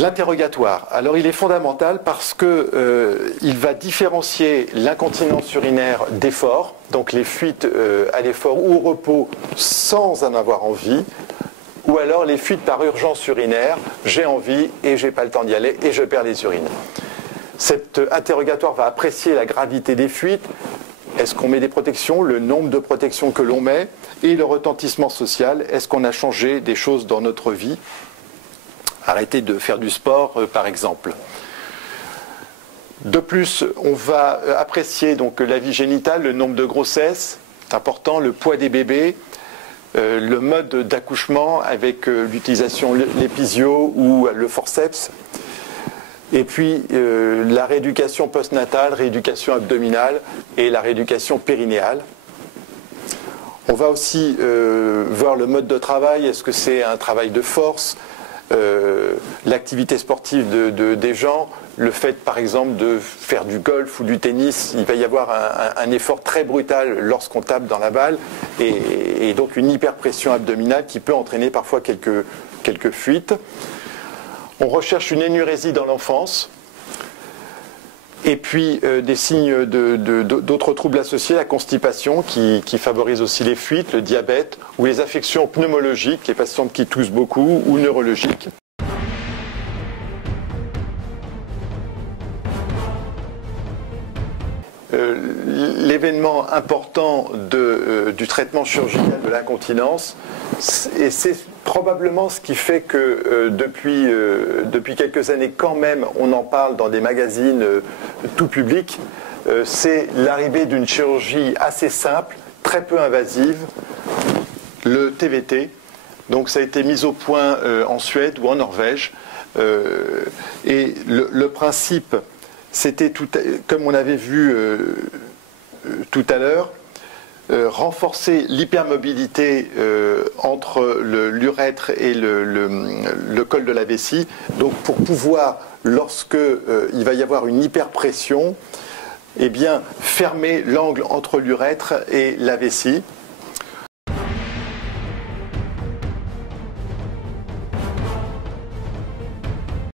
L'interrogatoire, alors il est fondamental parce que il va différencier l'incontinence urinaire d'effort, donc les fuites à l'effort ou au repos sans en avoir envie, ou alors les fuites par urgence urinaire, j'ai envie et j'ai pas le temps d'y aller et je perds les urines. Cet interrogatoire va apprécier la gravité des fuites, est-ce qu'on met des protections, le nombre de protections que l'on met et le retentissement social, est-ce qu'on a changé des choses dans notre vie. Arrêter de faire du sport, par exemple. De plus, on va apprécier donc la vie génitale, le nombre de grossesses, c'est important, le poids des bébés, le mode d'accouchement avec l'utilisation de l'épisio ou le forceps, et puis la rééducation postnatale, rééducation abdominale et la rééducation périnéale. On va aussi voir le mode de travail, est-ce que c'est un travail de force, l'activité sportive des gens, le fait par exemple de faire du golf ou du tennis, il va y avoir un effort très brutal lorsqu'on tape dans la balle et donc une hyperpression abdominale qui peut entraîner parfois quelques fuites. On recherche une énurésie dans l'enfance et puis des signes d'autres troubles associés, la constipation qui favorise aussi les fuites, le diabète ou les affections pneumologiques, les patientes qui toussent beaucoup ou neurologiques. L'événement important du traitement chirurgical de l'incontinence, et c'est probablement ce qui fait que depuis quelques années quand même on en parle dans des magazines tout public, c'est l'arrivée d'une chirurgie assez simple, très peu invasive, le TVT. Donc ça a été mis au point en Suède ou en Norvège, et le principe, c'était, comme on avait vu tout à l'heure, renforcer l'hypermobilité entre l'urètre et le col de la vessie, donc pour pouvoir, lorsque il va y avoir une hyperpression, eh bien, fermer l'angle entre l'urètre et la vessie.